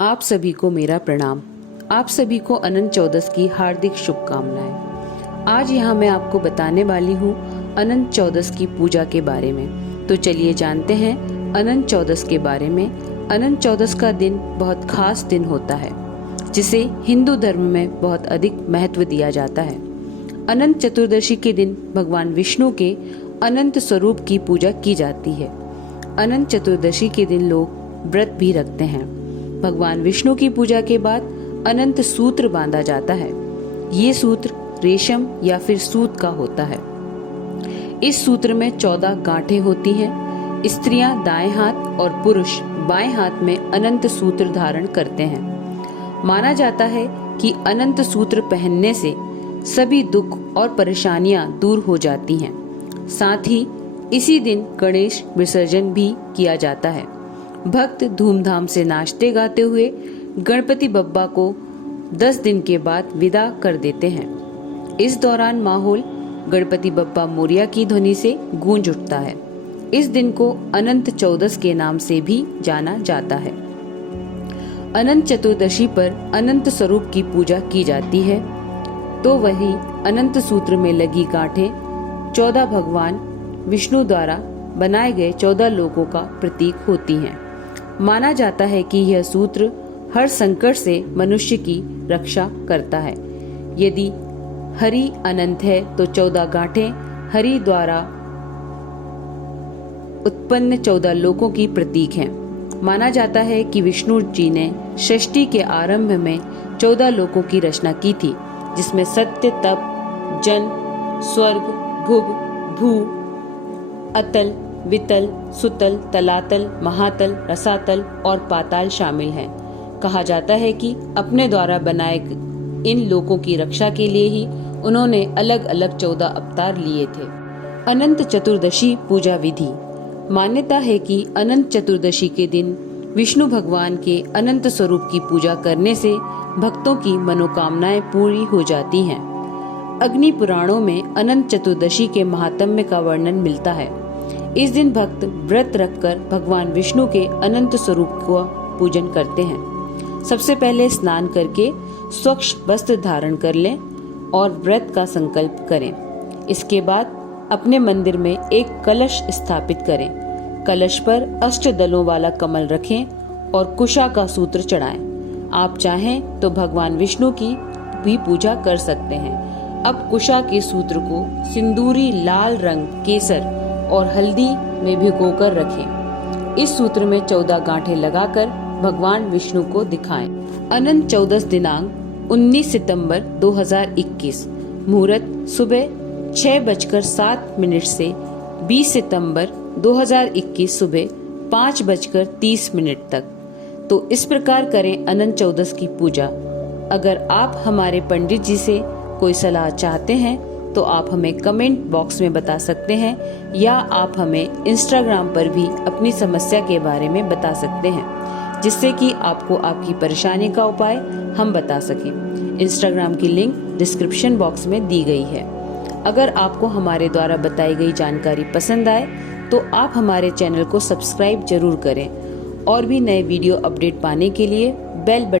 आप सभी को मेरा प्रणाम। आप सभी को अनंत चौदस की हार्दिक शुभकामनाएं। आज यहाँ मैं आपको बताने वाली हूँ अनंत चौदस की पूजा के बारे में। तो चलिए जानते हैं अनंत चौदस के बारे में। अनंत चौदस का दिन बहुत खास दिन होता है, जिसे हिंदू धर्म में बहुत अधिक महत्व दिया जाता है। अनंत चतुर्दशी के दिन भगवान विष्णु के अनंत स्वरूप की पूजा की जाती है। अनंत चतुर्दशी के दिन लोग व्रत भी रखते हैं। भगवान विष्णु की पूजा के बाद अनंत सूत्र बांधा जाता है। ये सूत्र रेशम या फिर सूत का होता है। इस सूत्र में 14 गांठें होती हैं। स्त्रियां दाएं हाथ और पुरुष बाएं हाथ में अनंत सूत्र धारण करते हैं। माना जाता है कि अनंत सूत्र पहनने से सभी दुख और परेशानियां दूर हो जाती हैं। साथ ही इसी दिन गणेश विसर्जन भी किया जाता है। भक्त धूमधाम से नाचते गाते हुए गणपति बप्पा को 10 दिन के बाद विदा कर देते हैं। इस दौरान माहौल गणपति बप्पा मोरिया की ध्वनि से गूंज उठता है। इस दिन को अनंत चौदस के नाम से भी जाना जाता है। अनंत चतुर्दशी पर अनंत स्वरूप की पूजा की जाती है। तो वही अनंत सूत्र में लगी गांठें 14 भगवान विष्णु द्वारा बनाए गए 14 लोकों का प्रतीक होती हैं। माना जाता है कि यह सूत्र हर संकट से मनुष्य की रक्षा करता है। यदि हरि अनंत है तो 14 गांठें हरि द्वारा उत्पन्न 14 लोकों की प्रतीक हैं। माना जाता है कि विष्णु जी ने सृष्टि के आरंभ में 14 लोकों की रचना की थी, जिसमें सत्य, तप, जन, स्वर्ग, भुव, भू, अतल, वितल, सुतल, तलातल, महातल, रसातल और पाताल शामिल हैं। कहा जाता है कि अपने द्वारा बनाए इन लोकों की रक्षा के लिए ही उन्होंने अलग अलग 14 अवतार लिए थे। अनंत चतुर्दशी पूजा विधि। मान्यता है कि अनंत चतुर्दशी के दिन विष्णु भगवान के अनंत स्वरूप की पूजा करने से भक्तों की मनोकामनाएं पूरी हो जाती हैं। अग्नि पुराणों में अनंत चतुर्दशी के महात्म्य का वर्णन मिलता है। इस दिन भक्त व्रत रखकर भगवान विष्णु के अनंत स्वरूप का पूजन करते हैं। सबसे पहले स्नान करके स्वच्छ वस्त्र धारण कर लें और व्रत का संकल्प करें। इसके बाद अपने मंदिर में एक कलश स्थापित करें। कलश पर अष्टदलों वाला कमल रखें और कुशा का सूत्र चढ़ाएं। आप चाहें तो भगवान विष्णु की भी पूजा कर सकते हैं। अब कुशा के सूत्र को सिंदूरी लाल रंग, केसर और हल्दी में भिगोकर रखें। इस सूत्र में 14 गांठें लगाकर भगवान विष्णु को दिखाएं। अनंत चौदस दिनांक 19 सितंबर 2021। मुहूर्त सुबह 6:07 से 20 सितंबर 2021 सुबह 5:30 तक। तो इस प्रकार करें अनंत चौदस की पूजा। अगर आप हमारे पंडित जी से कोई सलाह चाहते हैं तो आप हमें कमेंट बॉक्स में बता सकते हैं, या आप हमें इंस्टाग्राम पर भी अपनी समस्या के बारे में बता सकते हैं, जिससे कि आपको आपकी परेशानी का उपाय हम बता सकें। इंस्टाग्राम की लिंक डिस्क्रिप्शन बॉक्स में दी गई है। अगर आपको हमारे द्वारा बताई गई जानकारी पसंद आए तो आप हमारे चैनल को सब्सक्राइब जरूर करें और भी नए वीडियो अपडेट पाने के लिए बेल बटन